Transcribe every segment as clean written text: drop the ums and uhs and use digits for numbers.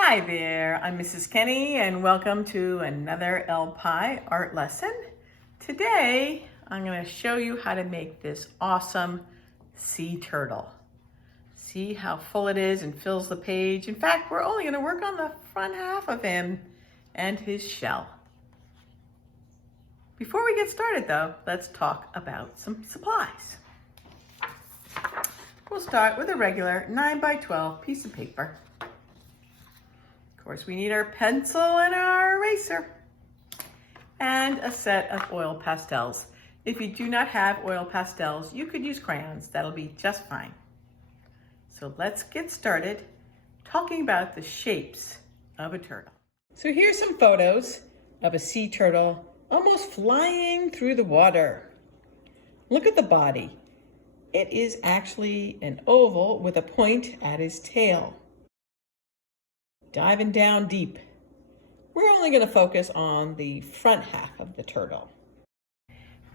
Hi there, I'm Mrs. Kenny and welcome to another LPI art lesson. Today, I'm going to show you how to make this awesome sea turtle. See how full it is and fills the page. In fact, we're only going to work on the front half of him and his shell. Before we get started though, let's talk about some supplies. We'll start with a regular 9x12 piece of paper. Of course, we need our pencil and our eraser and a set of oil pastels. If you do not have oil pastels, you could use crayons. That'll be just fine. So let's get started talking about the shapes of a turtle. So here's some photos of a sea turtle almost flying through the water. Look at the body. It is actually an oval with a point at his tail. Diving down deep. We're only going to focus on the front half of the turtle.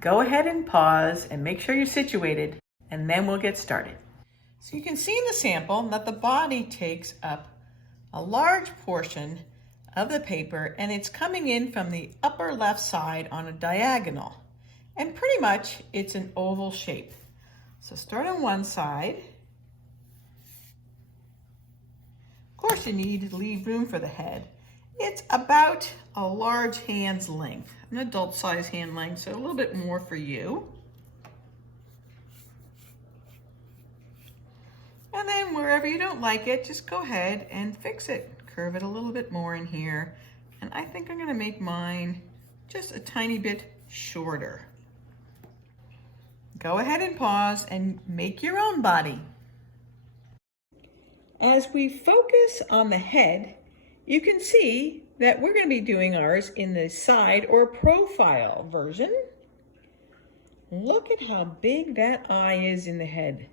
Go ahead and pause and make sure you're situated, and then we'll get started. So you can see in the sample that the body takes up a large portion of the paper, and it's coming in from the upper left side on a diagonal. And pretty much it's an oval shape. So start on one side. Of course, you need to leave room for the head. It's about a large hand's length, an adult size hand length, so a little bit more for you. And then wherever you don't like it, just go ahead and fix it. Curve it a little bit more in here. And I think I'm gonna make mine just a tiny bit shorter. Go ahead and pause and make your own body. As we focus on the head, you can see that we're going to be doing ours in the side or profile version. Look at how big that eye is in the head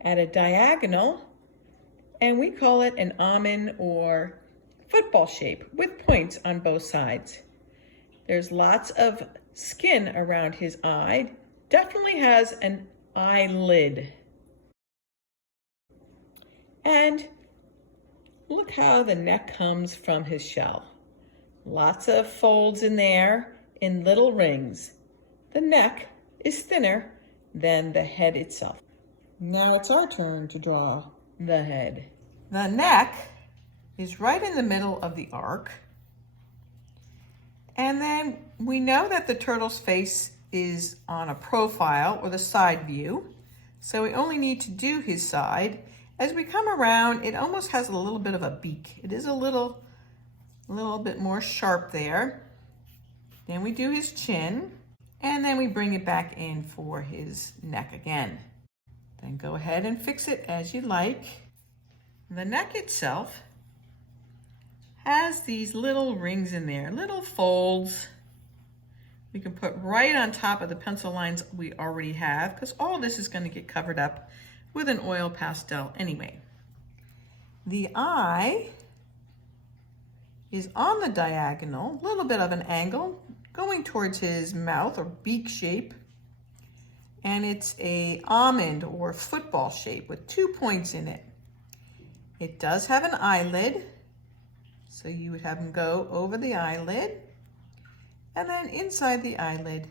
at a diagonal, and we call it an almond or football shape with points on both sides. There's lots of skin around his eye. Definitely has an eyelid. And look how the neck comes from his shell. Lots of folds in there in little rings. The neck is thinner than the head itself. Now it's our turn to draw the head. The neck is right in the middle of the arc. And then we know that the turtle's face is on a profile or the side view. So we only need to do his side. As we come around, it almost has a little bit of a beak. It is a little bit more sharp there. Then we do his chin, and then we bring it back in for his neck again. Then go ahead and fix it as you like. The neck itself has these little rings in there, little folds. We can put right on top of the pencil lines we already have, because all this is going to get covered up with an oil pastel anyway. The eye is on the diagonal, a little bit of an angle, going towards his mouth or beak shape. And it's a almond or football shape with 2 points in it. It does have an eyelid, so you would have him go over the eyelid. And then inside the eyelid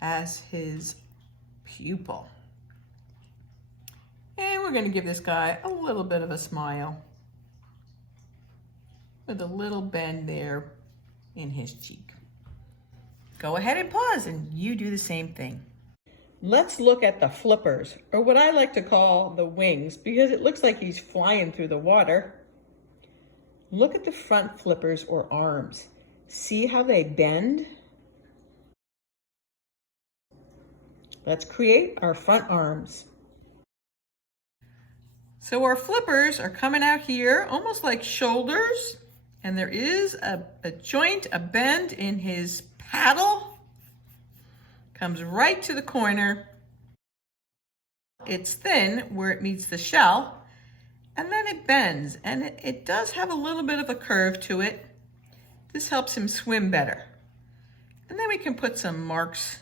has his pupil. And we're going to give this guy a little bit of a smile with a little bend there in his cheek. Go ahead and pause and you do the same thing. Let's look at the flippers, or what I like to call the wings, because it looks like he's flying through the water. Look at the front flippers or arms. See how they bend? Let's create our front arms. So our flippers are coming out here, almost like shoulders, and there is a joint, a bend in his paddle. Comes right to the corner. It's thin where it meets the shell, and then it bends, and it does have a little bit of a curve to it. This helps him swim better. And then we can put some marks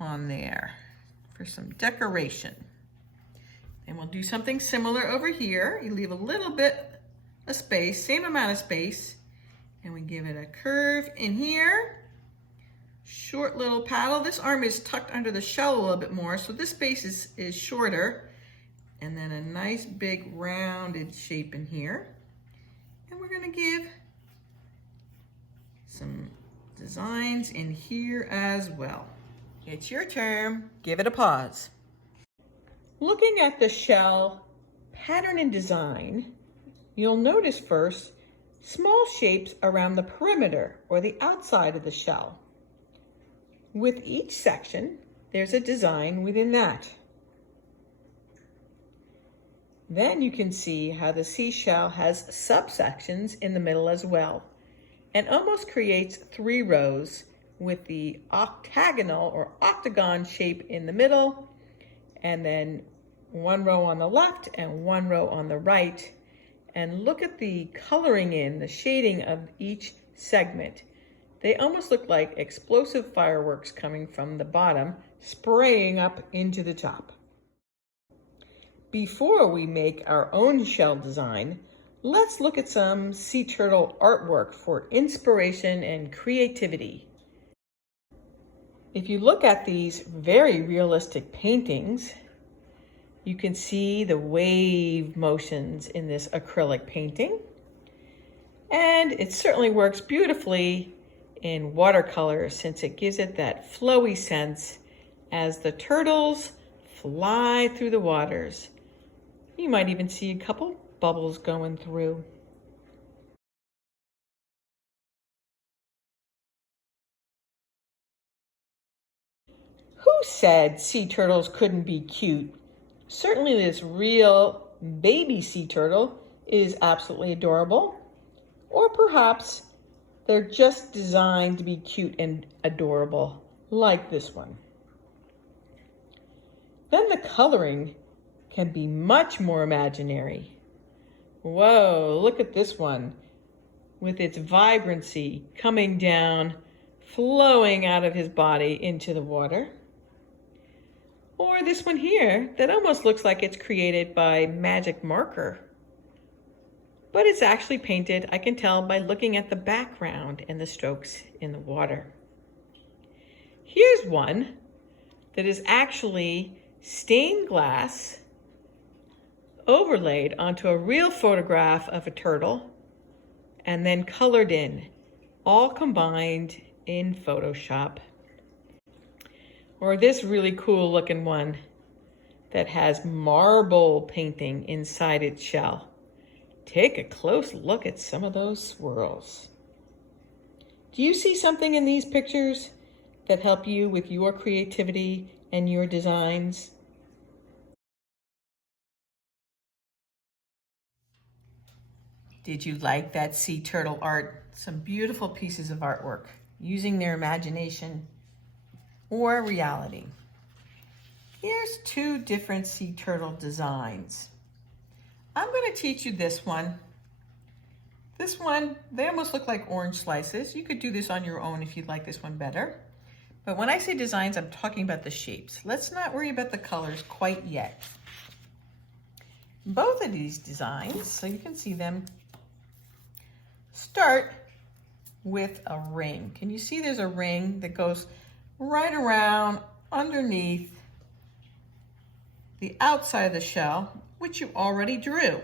on there for some decoration. And we'll do something similar over here. You leave a little bit a space, same amount of space, and we give it a curve in here. Short little paddle. This arm is tucked under the shell a little bit more, so this space is shorter. And then a nice big rounded shape in here. And we're gonna give some designs in here as well. It's your turn. Give it a pause. Looking at the shell pattern and design, you'll notice first small shapes around the perimeter or the outside of the shell. With each section, there's a design within that. Then you can see how the seashell has subsections in the middle as well, and almost creates 3 rows with the octagonal or octagon shape in the middle, and then 1 row on the left and 1 row on the right. And look at the coloring in, the shading of each segment. They almost look like explosive fireworks coming from the bottom, spraying up into the top. Before we make our own shell design, let's look at some sea turtle artwork for inspiration and creativity. If you look at these very realistic paintings, you can see the wave motions in this acrylic painting. And it certainly works beautifully in watercolor since it gives it that flowy sense as the turtles fly through the waters. You might even see a couple bubbles going through. Who said sea turtles couldn't be cute? Certainly this real baby sea turtle is absolutely adorable. Or perhaps they're just designed to be cute and adorable, like this one. Then the coloring can be much more imaginary. Whoa, look at this one with its vibrancy coming down, flowing out of his body into the water. Or this one here that almost looks like it's created by magic marker. But it's actually painted, I can tell by looking at the background and the strokes in the water. Here's one that is actually stained glass overlaid onto a real photograph of a turtle and then colored in, all combined in Photoshop. Or this really cool looking one that has marble painting inside its shell. Take a close look at some of those swirls. Do you see something in these pictures that help you with your creativity and your designs? Did you like that sea turtle art? Some beautiful pieces of artwork using their imagination or reality. Here's 2 different sea turtle designs. I'm going to teach you this one. This one, they almost look like orange slices. You could do this on your own if you'd like this one better. But when I say designs, I'm talking about the shapes. Let's not worry about the colors quite yet. Both of these designs, so you can see them, start with a ring. Can you see there's a ring that goes right around underneath the outside of the shell, which you already drew.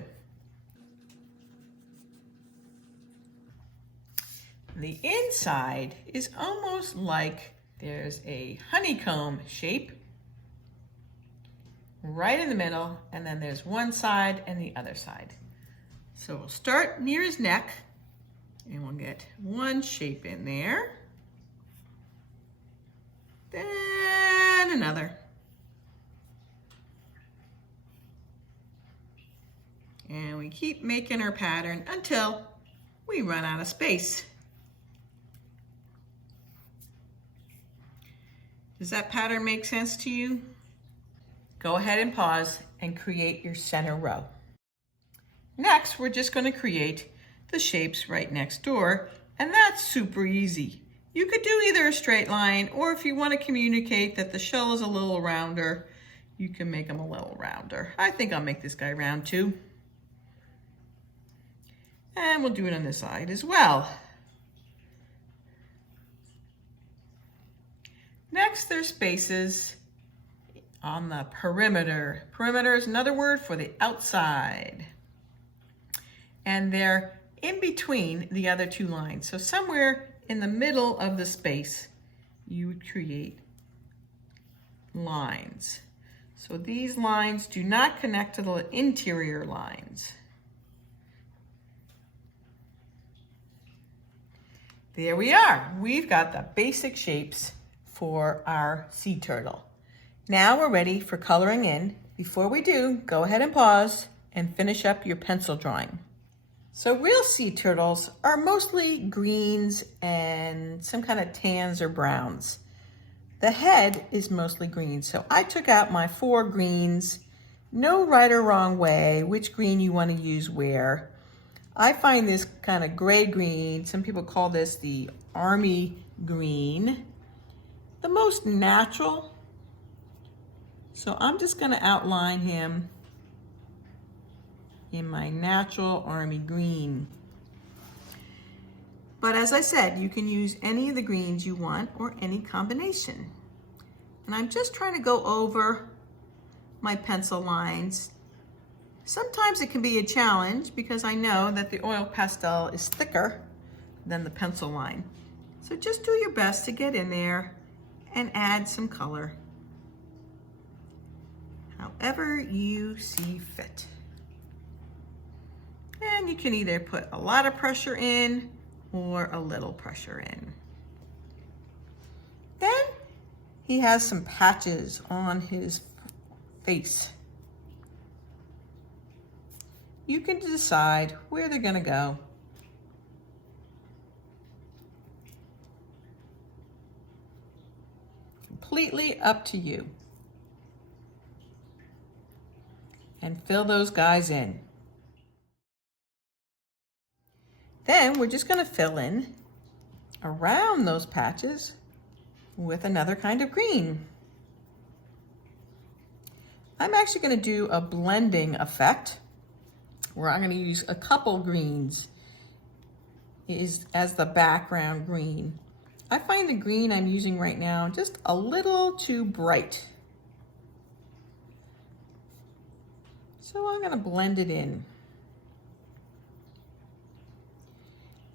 The inside is almost like there's a honeycomb shape right in the middle, and then there's one side and the other side. So we'll start near his neck, and we'll get one shape in there, then another. And we keep making our pattern until we run out of space. Does that pattern make sense to you? Go ahead and pause and create your center row. Next, we're just going to create the shapes right next door, and that's super easy. You could do either a straight line, or if you want to communicate that the shell is a little rounder, you can make them a little rounder. I think I'll make this guy round too. And we'll do it on this side as well. Next, there's spaces on the perimeter. Perimeter is another word for the outside. And they're in between the other two lines. So somewhere in the middle of the space, you would create lines. So these lines do not connect to the interior lines. There we are. We've got the basic shapes for our sea turtle. Now we're ready for coloring in. Before we do, go ahead and pause and finish up your pencil drawing. So real sea turtles are mostly greens and some kind of tans or browns. The head is mostly green, so I took out my 4 greens. No right or wrong way which green you want to use where. I find this kind of gray green, some people call this the army green, the most natural. So I'm just going to outline him in my natural army green. But as I said, you can use any of the greens you want or any combination. And I'm just trying to go over my pencil lines. Sometimes it can be a challenge because I know that the oil pastel is thicker than the pencil line. So just do your best to get in there and add some color, however you see fit. And you can either put a lot of pressure in or a little pressure in. Then he has some patches on his face. You can decide where they're going to go. Completely up to you. And fill those guys in. Then we're just going to fill in around those patches with another kind of green. I'm actually going to do a blending effect where I'm going to use a couple greens as the background green. I find the green I'm using right now just a little too bright. So I'm going to blend it in.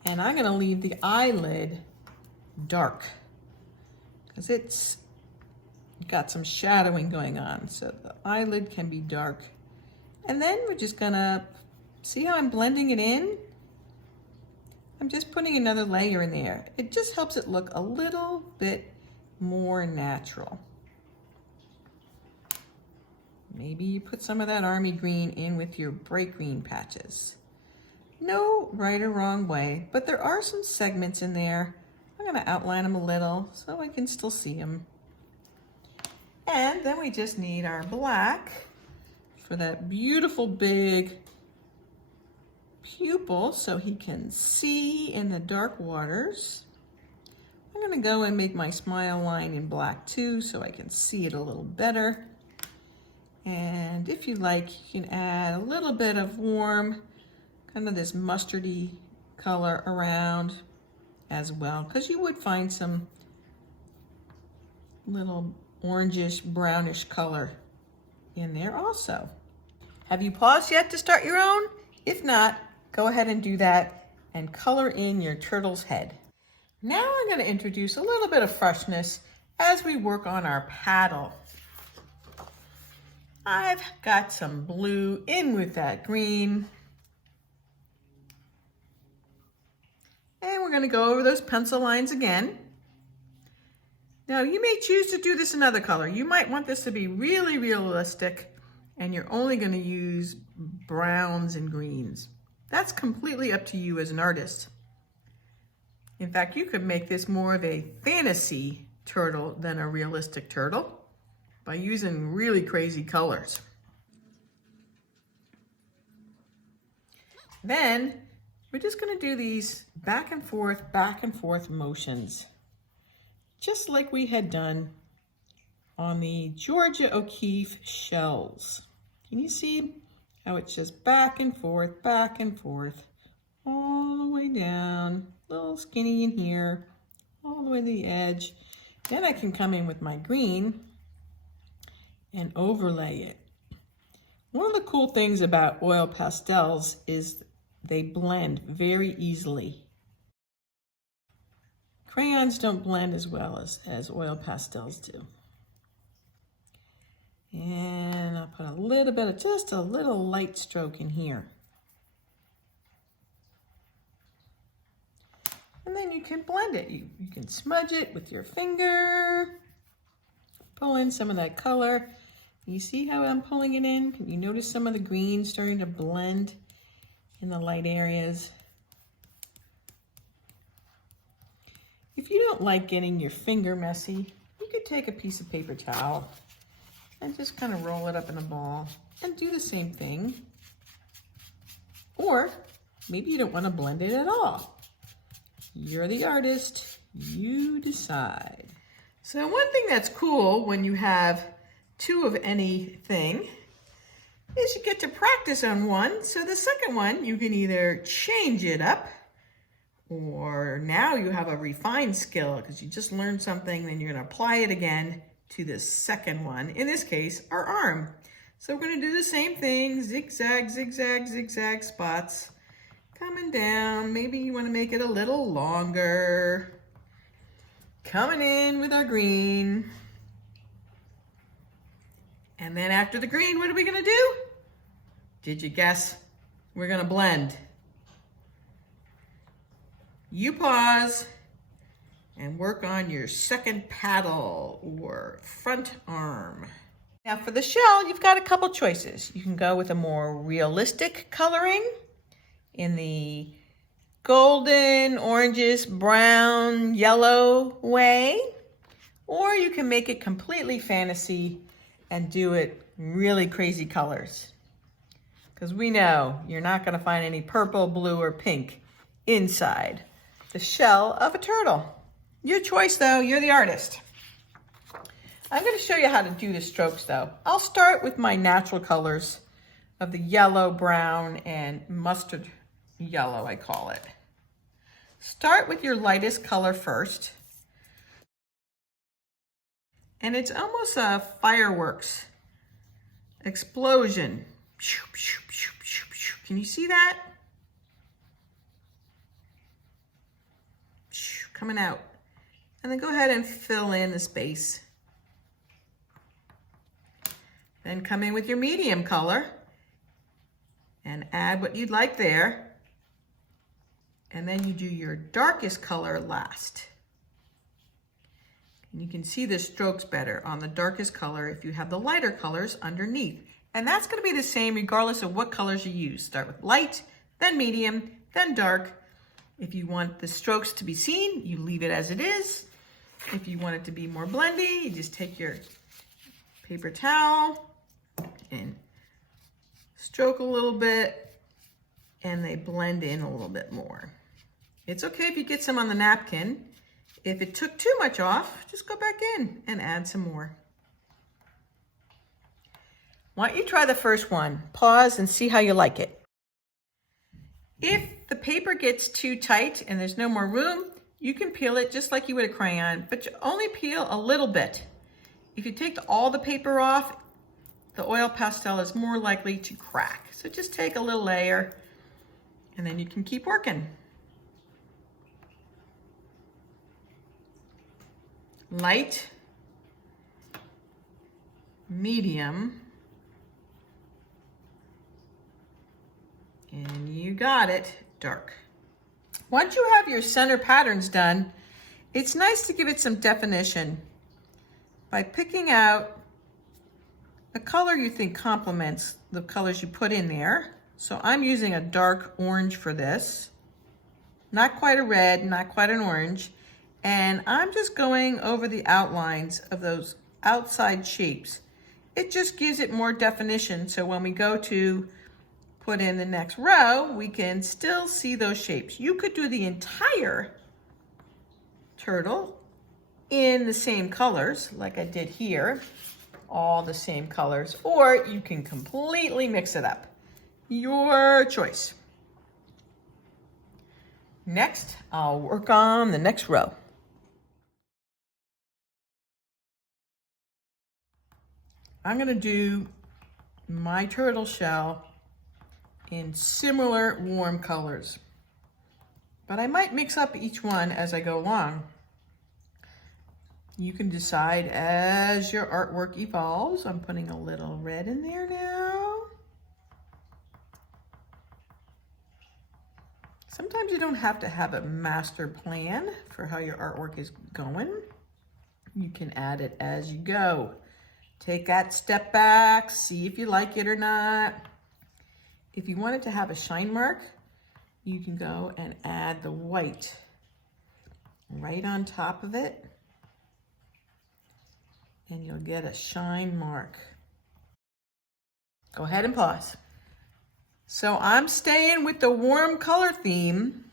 And I'm going to leave the eyelid dark because it's got some shadowing going on. So the eyelid can be dark. And then we're just going to see how I'm blending it in. I'm just putting another layer in there. It just helps it look a little bit more natural. Maybe you put some of that army green in with your bright green patches. No right or wrong way, but there are some segments in there. I'm going to outline them a little so I can still see them. And then we just need our black for that beautiful big pupil so he can see in the dark waters. I'm going to go and make my smile line in black too so I can see it a little better. And if you like, you can add a little bit of warm, kind of this mustardy color around as well, because you would find some little orangish, brownish color in there also. Have you paused yet to start your own? If not, go ahead and do that and color in your turtle's head. Now I'm going to introduce a little bit of freshness as we work on our paddle. I've got some blue in with that green. And we're going to go over those pencil lines again. Now you may choose to do this another color. You might want this to be really realistic and you're only going to use browns and greens. That's completely up to you as an artist. In fact, you could make this more of a fantasy turtle than a realistic turtle by using really crazy colors. Then we're just going to do these back and forth motions, just like we had done on the Georgia O'Keeffe shells. Can you see how it's just back and forth, all the way down, a little skinny in here, all the way to the edge. Then I can come in with my green and overlay it. One of the cool things about oil pastels is they blend very easily. Crayons don't blend as well as oil pastels do. And I'll put a little bit of, just a little light stroke in here. And then you can blend it. You can smudge it with your finger. Pull in some of that color. You see how I'm pulling it in? Can you notice some of the green starting to blend in the light areas? If you don't like getting your finger messy, you could take a piece of paper towel and just kind of roll it up in a ball and do the same thing. Or maybe you don't want to blend it at all. You're the artist, you decide. So one thing that's cool when you have two of anything is you get to practice on one. So the second one, you can either change it up, or now you have a refined skill because you just learned something, then you're going to apply it again to the second one. In this case, our arm. So we're going to do the same thing, zigzag, zigzag, zigzag spots. Coming down, maybe you want to make it a little longer. Coming in with our green. And then after the green, what are we going to do? Did you guess? We're going to blend. You pause and work on your second paddle or front arm. Now for the shell, you've got a couple choices. You can go with a more realistic coloring in the golden, oranges, brown, yellow way, or you can make it completely fantasy and do it really crazy colors. Because we know you're not going to find any purple, blue, or pink inside the shell of a turtle. Your choice though, you're the artist. I'm going to show you how to do the strokes though. I'll start with my natural colors of the yellow, brown, and mustard yellow, I call it. Start with your lightest color first. And it's almost a fireworks explosion. Can you see that? Coming out. And then go ahead and fill in the space. Then come in with your medium color and add what you'd like there. And then you do your darkest color last. And you can see the strokes better on the darkest color if you have the lighter colors underneath. And that's going to be the same regardless of what colors you use. Start with light, then medium, then dark. If you want the strokes to be seen, you leave it as it is. If you want it to be more blendy, you just take your paper towel and stroke a little bit, and they blend in a little bit more. It's okay if you get some on the napkin. If it took too much off, just go back in and add some more. Why don't you try the first one? Pause and see how you like it. If the paper gets too tight and there's no more room, you can peel it just like you would a crayon, but you only peel a little bit. If you take all the paper off, the oil pastel is more likely to crack. So just take a little layer and then you can keep working. Light, medium, and you got it, dark. Once you have your center patterns done, it's nice to give it some definition by picking out a color you think complements the colors you put in there. So I'm using a dark orange for this. Not quite a red, not quite an orange. And I'm just going over the outlines of those outside shapes. It just gives it more definition. So when we go to put in the next row, we can still see those shapes. You could do the entire turtle in the same colors, like I did here, all the same colors, or you can completely mix it up. Your choice. Next, I'll work on the next row. I'm going to do my turtle shell in similar warm colors, but I might mix up each one as I go along. You can decide as your artwork evolves. I'm putting a little red in there now. Sometimes you don't have to have a master plan for how your artwork is going. You can add it as you go. Take that step back, see if you like it or not. If you want it to have a shine mark, you can go and add the white right on top of it, and you'll get a shine mark. Go ahead and pause. So I'm staying with the warm color theme,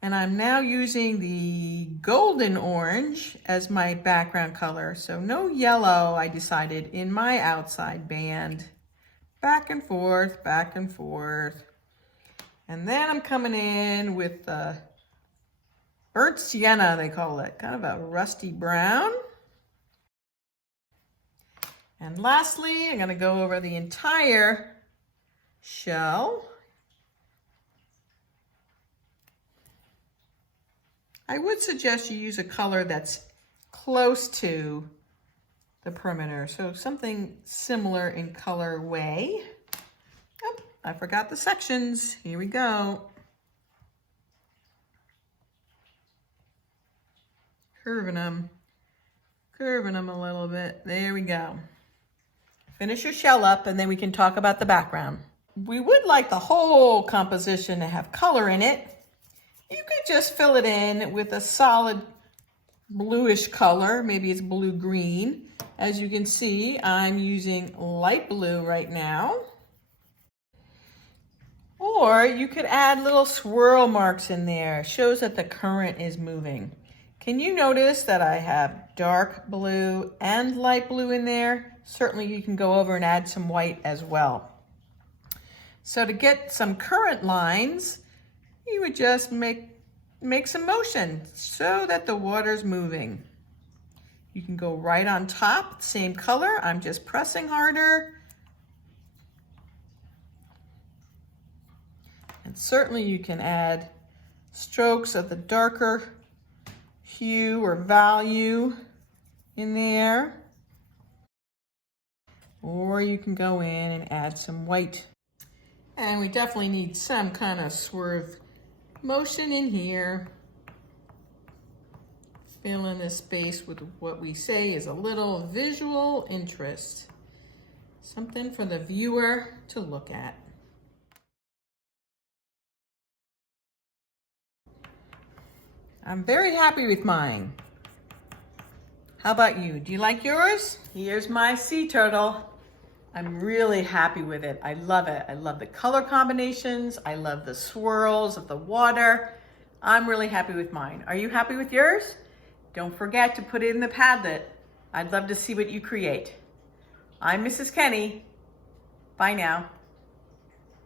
and I'm now using the golden orange as my background color. So no yellow, I decided, in my outside band. Back and forth, back and forth. And then I'm coming in with the burnt sienna, they call it, kind of a rusty brown. And lastly, I'm going to go over the entire shell. I would suggest you use a color that's close to the perimeter, so something similar in color way. Oh, I forgot the sections. Here we go. Curving them a little bit. There we go. Finish your shell up, and then we can talk about the background. We would like the whole composition to have color in it. You could just fill it in with a solid bluish color. Maybe it's blue-green. As you can see, I'm using light blue right now. Or you could add little swirl marks in there. It shows that the current is moving. Can you notice that I have dark blue and light blue in there? Certainly you can go over and add some white as well. So to get some current lines, you would just make some motion so that the water's moving. You can go right on top, same color. I'm just pressing harder. And certainly you can add strokes of the darker hue or value in there. Or you can go in and add some white. And we definitely need some kind of swerve motion in here. Fill in this space with what we say is a little visual interest. Something for the viewer to look at. I'm very happy with mine. How about you? Do you like yours? Here's my sea turtle. I'm really happy with it. I love it. I love the color combinations. I love the swirls of the water. I'm really happy with mine. Are you happy with yours? Don't forget to put it in the Padlet. I'd love to see what you create. I'm Mrs. Kenny. Bye now.